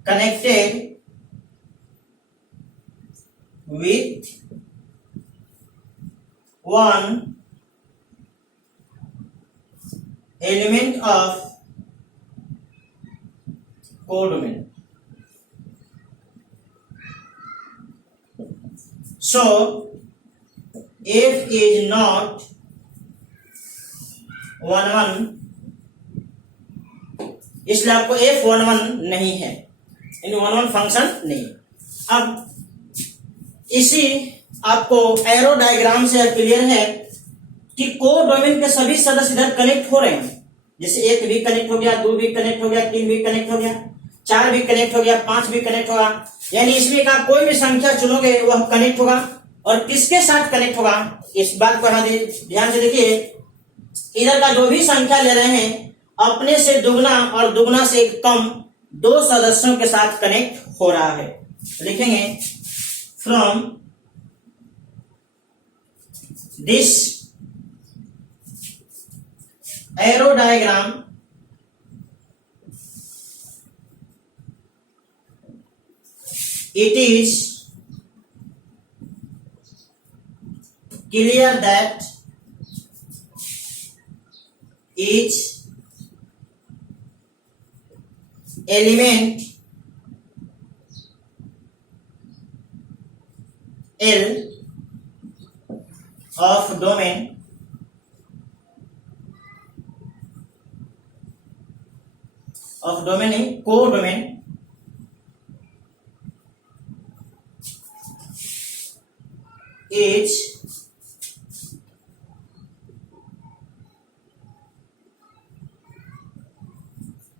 connected with one element of codomain. So f is not 1 1, इसलिए आपको f 1 1 नहीं है, इन 1 1 फंक्शन नहीं। अब इसी आपको एरो डायग्राम से क्लियर है कि को डोमेन के सभी सदस्य इधर कनेक्ट हो रहे हैं, जैसे 1 भी कनेक्ट हो गया, 2 भी कनेक्ट हो गया, 3 भी कनेक्ट हो गया, 4 भी कनेक्ट हो गया, 5 भी कनेक्ट होगा, यानी इसमें का कोई भी संख्या चुनोगे वह कनेक्ट होगा। और किसके साथ कनेक्ट होगा, इस बात को यहां ध्यान से देखिए, इधर का जो भी संख्या ले रहे हैं अपने से दुगना और दुगना से कम 2 सदस्यों के साथ कनेक्ट हो रहा है। लिखेंगे from this arrow diagram it is clear that each element L of domain नहीं codomain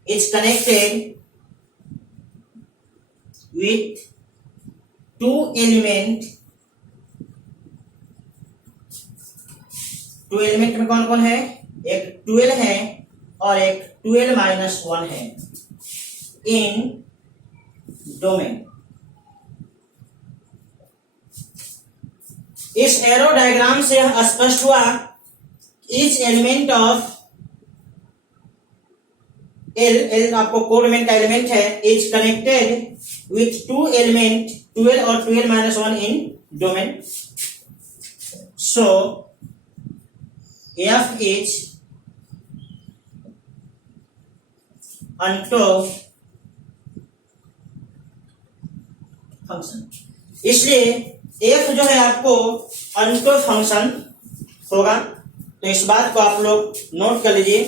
is connected with two element में कौन कौन है, एक 12 है और एक 12-1 है इन डोमेन। इस एरो डायग्राम से स्पष्ट हुआ ईच एलिमेंट ऑफ एल आपको कोडमेंट का एलिमेंट है, is connected with two element 12 और 12-1 in domain. So F is onto function, इसलिए F जो है आपको onto फंक्शन होगा। तो इस बात को आप लोग नोट कर लीजिए।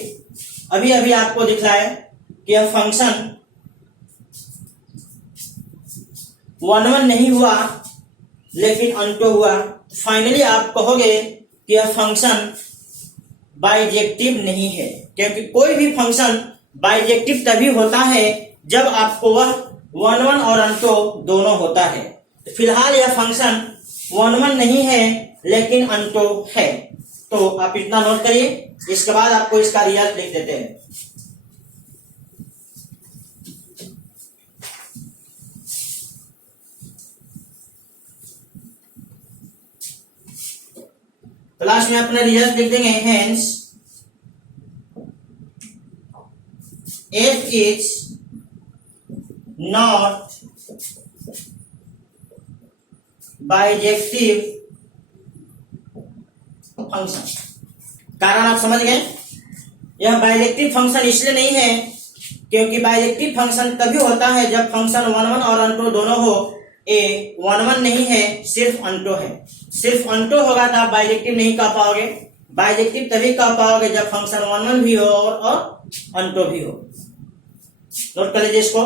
अभी अभी आपको दिखलाया कि यह फंक्शन 1-1 नहीं हुआ लेकिन onto हुआ। फाइनली आप कहोगे कि यह फंक्शन बाइजेक्टिव नहीं है, क्योंकि कोई भी फंक्शन बाइजेक्टिव तभी होता है जब आपको वह 1-1 और onto दोनों होता है। तो फिलहाल यह फंक्शन 1-1 नहीं है लेकिन onto है। तो आप इतना नोट करिए, इसके बाद आपको इसका रिजल्ट लिख देते हैं। क्लास में अपना रिजल्ट लिख देंगे। Hence F is not bijective function. कारण आप समझ गए, यह बाइजेक्टिव फंक्शन इसलिए नहीं है क्योंकि बाइजेक्टिव फंक्शन तभी होता है जब फंक्शन 1-1 और onto दोनों हो। ए 1-1 नहीं है, सिर्फ onto है। सिर्फ onto होगा तो आप बाइजेक्टिव नहीं कह पाओगे। बाइजेक्टिव तभी कह पाओगे जब फंक्शन 1-1 भी हो और onto भी हो। नोट कर लीजिए इसको।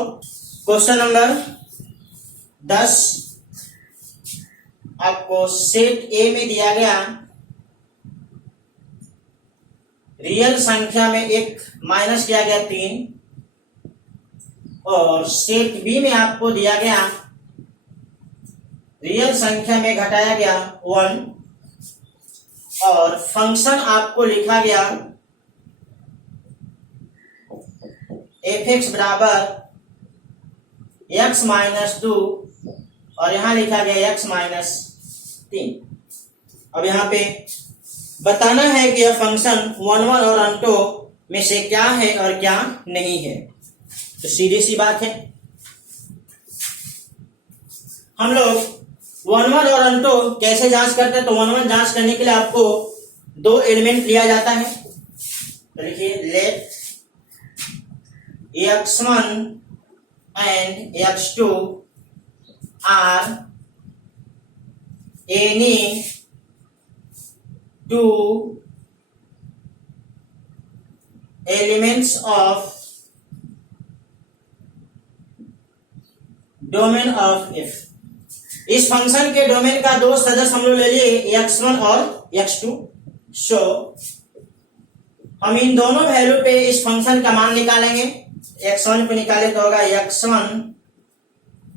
क्वेश्चन नंबर 10 आपको सेट ए में दिया गया रियल संख्या में एक माइनस किया गया 3 और सेट बी में आपको दिया गया रियल संख्या में घटाया गया 1 और फंक्शन आपको लिखा गया f(x) बराबर x-2 और यहां लिखा गया x-3। अब यहां पे बताना है कि यह फंक्शन 1-1 और onto में से क्या है और क्या नहीं है। तो सीधी सी बात है, हम लोग 1-1 और onto कैसे जांच करते हैं। तो 1-1 जांच करने के लिए आपको दो एलिमेंट लिया जाता है। तो लिखिए लेट x1 and x2 are any two elements of domain of f। इस फंक्शन के डोमेन का दो सदस्य हम लोग ले लिए x1 और x2। सो हम इन दोनों वैल्यू पे इस फंक्शन का मान निकालेंगे। x1 पे निकाले तो होगा x1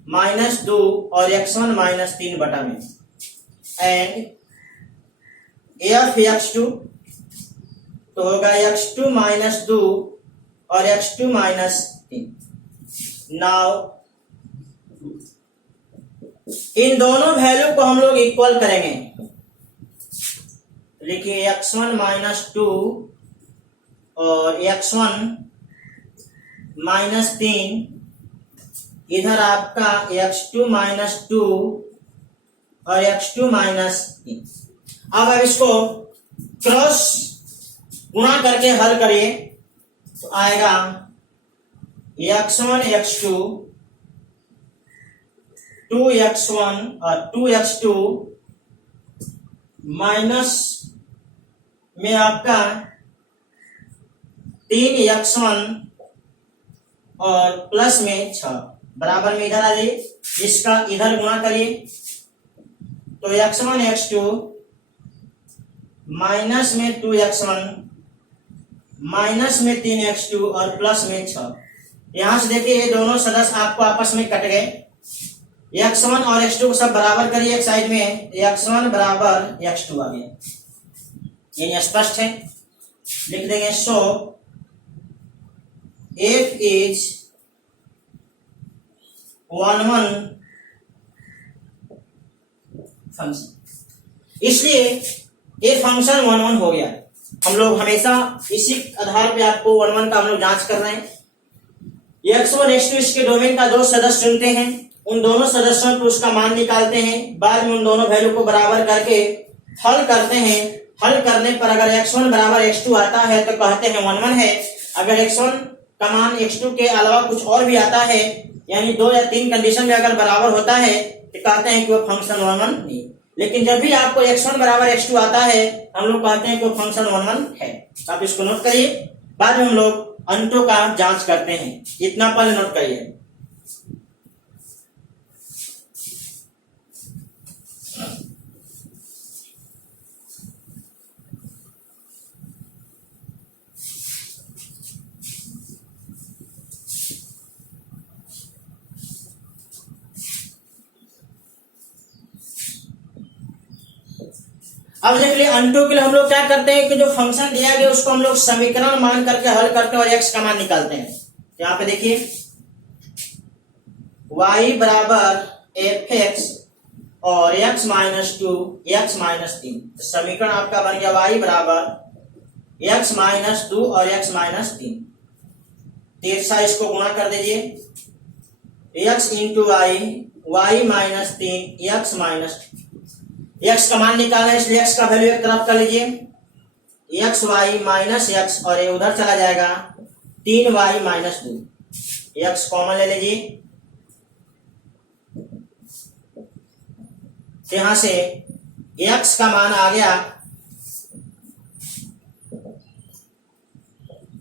-2 और x1 -3 बटा में एंड f(x2) तो होगा x2 -2 और x2 -3। नाउ इन दोनों वैल्यू को हम लोग इक्वल करेंगे। लिखिए x1 -2 और x1 -3, इधर आपका x2 -2 और x2 -3। अब इसको क्रॉस गुणा करके हल करिए तो आएगा x1 x2 2x1 और 2x2 माइनस में आपका 3x1 और प्लस में 6 बराबर में इधर आ जाइए, इसका इधर गुणा करिए तो x1 x2 माइनस में 2x1 माइनस में 3x2 और प्लस में 6। यहां से देखिए ये दोनों सदस्य आपको आपस में कट गए। x1 और x2 को सब बराबर करिए एक साइड में, x1 बराबर x2 आ गया। ये स्पष्ट है, लिख देंगे। सो f इज 1 फंक्शन, इसलिए ये फंक्शन 1 हो गया। हम लोग हमेशा इसी आधार पे आपको 1 का हम लोग जांच कर रहे हैं। x1 x2 इसके डोमेन का दो सदस्य चुनते हैं, उन दोनों सदस्यों को उसका मान निकालते हैं, बाद में उन दोनों वैल्यू को बराबर करके हल करते हैं। हल करने पर अगर x1 बराबर x2 आता है तो कहते हैं 1 है। अगर x1 का मान x2 के अलावा कुछ और भी आता है, यानी 2 या 3 कंडीशन में अगर बराबर होता है तो कहते हैं कि वो फंक्शन 1 नहीं। लेकिन जब भी आपको x1 बराबर x2 आता है, हम लोग कहते हैं कि वो फंक्शन 1 है। आप इसको नोट करिए, बाद में हम लोग अंतों का जांच करते हैं। इतना पहले नोट करिए। अब देख लिए अंटों के लिए हम लोग क्या करते हैं कि जो फंक्शन दिया गया उसको हम लोग समीकरण मान करके हल करते हैं और x का मान निकालते हैं। यहाँ पे देखिए y बराबर f(x) और x माइनस 2 x माइनस 3। तो समीकरण आपका बन गया y बराबर x माइनस 2 और x माइनस 3। तीसरा इसको गुणा कर दीजिए, x into y minus 3 x minus, x का मान निकालना है इसलिए x का वैल्यू एक तरफ कर लीजिए, x y माइनस x और ये उधर चला जाएगा 3y माइनस 2। x कॉमन ले लीजिए, यहां से x का मान आ गया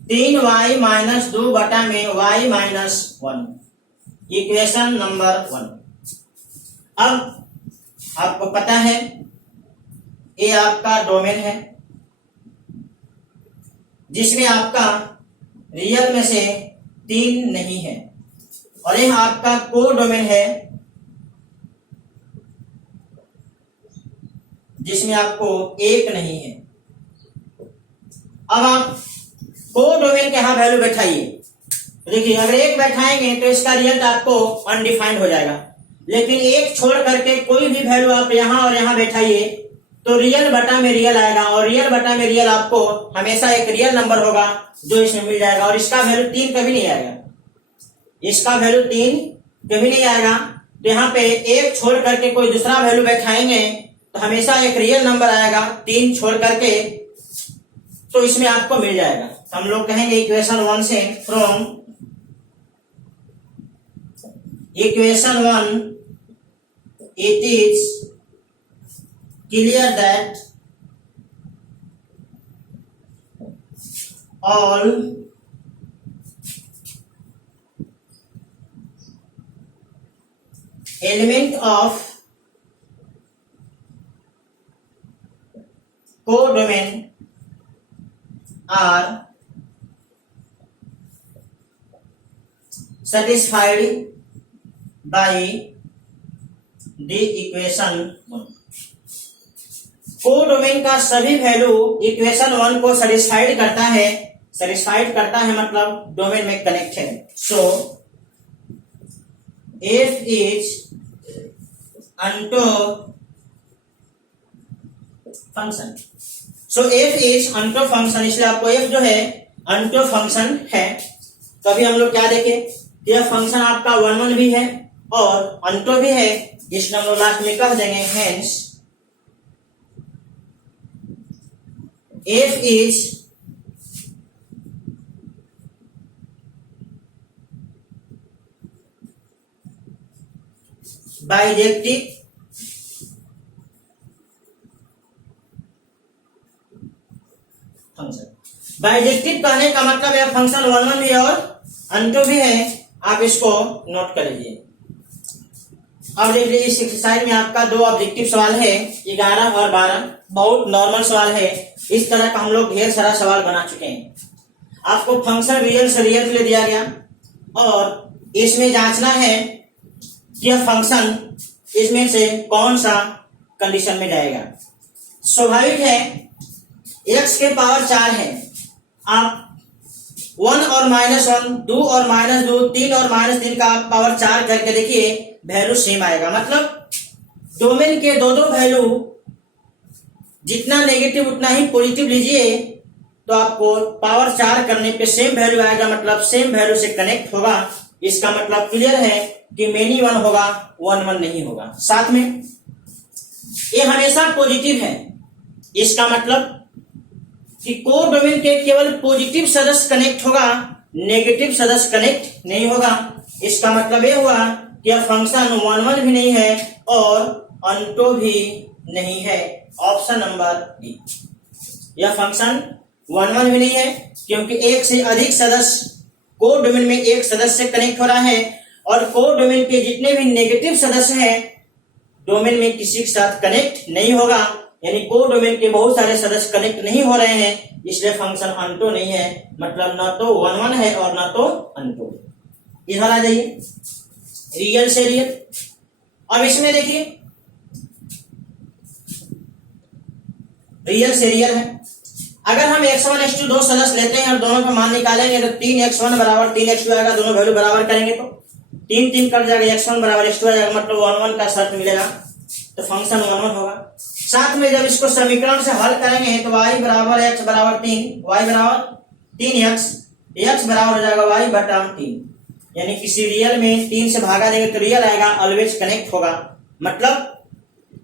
3y माइनस 2 बटा में y माइनस 1, इक्वेशन नंबर 1। अब आपको पता है ये आपका डोमेन है जिसमें आपका रियल में से 3 नहीं है, और यह आपका को डोमेन है जिसमें आपको 1 नहीं है। अब आप को डोमेन के यहां वैल्यू बैठाइए। देखिए अगर 1 बैठाएंगे तो इसका रिजल्ट आपको अनडिफाइंड हो जाएगा, लेकिन 1 छोड़ करके कोई भी वैल्यू आप यहां और यहां बैठाइए तो रियल बटा में रियल आएगा, और रियल बटा में रियल आपको हमेशा एक रियल नंबर होगा जो इसमें मिल जाएगा, और इसका वैल्यू 3 कभी नहीं आएगा। इसका वैल्यू 3 कभी नहीं आएगा। तो यहाँ पे 1 छोड़ करके कोई दूसरा वैल्यू बैठाएंगे तो हमेशा एक रियल नंबर आएगा 3 छोड़ करके, तो इसमें आपको मिल जाएगा। हम लोग कहेंगे इक्वेशन 1 से, from equation 1 it is clear that all element of codomain are satisfied by the equation 1। Codomain का सभी वैल्यू इक्वेशन 1 को सेटिस्फाइड करता है। सेटिस्फाइड करता है मतलब डोमेन में कनेक्ट है। सो f is onto function. So f is onto function, इसलिए आपको f जो है अंटो फंक्शन है। तो अभी हम लोग क्या देखें, यह फंक्शन आपका 1 भी है और अंटो भी है, इसलिए हम लोग लास्ट में कह देंगे hence f is bijective function. Bijective कहने का मतलब यह फंक्शन 1 भी है और अंटो भी है। आप इसको नोट कर लीजिए। अब देख लीजिए, इस एक्सरसाइज में आपका दो ऑब्जेक्टिव सवाल है, 11 और 12। बहुत नॉर्मल सवाल है। इस तरह का हम लोग ढेर सारा सवाल बना चुके हैं। आपको फंक्शन रियल से रियल के लिए दिया गया और इसमें जांचना है कि यह फंक्शन इसमें से कौन सा कंडीशन में जाएगा। स्वाभाविक है, x के पावर 4 है। आप 1 और -1, 2 और -2, 3 और -3 का आप पावर 4 करके देखिए, वैल्यू सेम आएगा। मतलब डोमेन के दो वैल्यू जितना नेगेटिव उतना ही पॉजिटिव लीजिए तो आपको पावर 4 करने पे सेम वैल्यू आएगा, मतलब सेम वैल्यू से कनेक्ट होगा। इसका मतलब क्लियर है कि मेनी 1 होगा, 1 1 नहीं होगा। साथ में ये हमेशा पॉजिटिव है। इसका मतलब कि को डोमेन के केवल पॉजिटिव सदस्य कनेक्ट होगा, नेगेटिव सदस्य कनेक्ट नहीं होगा। इसका मतलब ये हुआ कि यह फंक्शन 1 1 भी नहीं है और अनटो भी नहीं है। Option number D. यह फंक्शन 1 1 भी नहीं है क्योंकि एक से अधिक सदस्य को डोमेन में एक सदस्य से कनेक्ट हो रहा है और को डोमेन के जितने भी नेगेटिव सदस्य हैं डोमेन में किसी के साथ कनेक्ट नहीं होगा। यानी को डोमेन के बहुत सारे सदस्य कनेक्ट नहीं हो रहे हैं, इसलिए फंक्शन अनटो नहीं है। मतलब ना तो 1 1 है और ना तो अनटो। इधर आ जाइए, रियल से रियल। अब इसमें देखिए, रियल से रियल है। अगर हम x1 x2 दो सदस्य लेते हैं और दोनों का मान निकालेंगे तो 3x1 बराबर 3x2 आएगा। दोनों वैल्यू बराबर करेंगे तो 3 3 कट जाएगा, x1 बराबर x2 आ जाएगा। मतलब 1 1 का शर्त मिलेगा तो फंक्शन 1 1 होगा। साथ में जब इसको समीकरण से हल करेंगे तो y बराबर x बराबर 3, y बराबर 3x, x बराबर हो जाएगा y बटा 3। यानी किसी रियल में 3 से भागा देंगे तो रियल आएगा, ऑलवेज कनेक्ट होगा। मतलब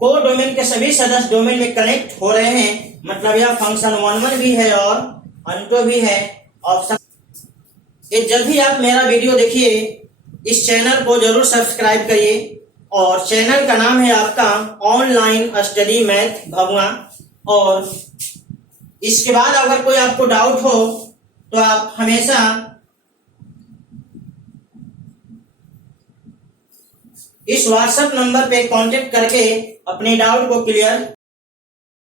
को डोमेन के सभी सदस्य डोमेन में कनेक्ट हो रहे हैं। मतलब यह फंक्शन 1 1 भी है और अनटो भी है। ऑप्शन ये। जब भी आप मेरा वीडियो देखिए, इस चैनल को जरूर सब्सक्राइब करिए और चैनल का नाम है आपका ऑनलाइन स्टडी मैथ भगवा। और इसके बाद अगर कोई आपको डाउट हो तो आप हमेशा इस व्हाट्सएप नंबर पे कांटेक्ट करके अपने डाउट को क्लियर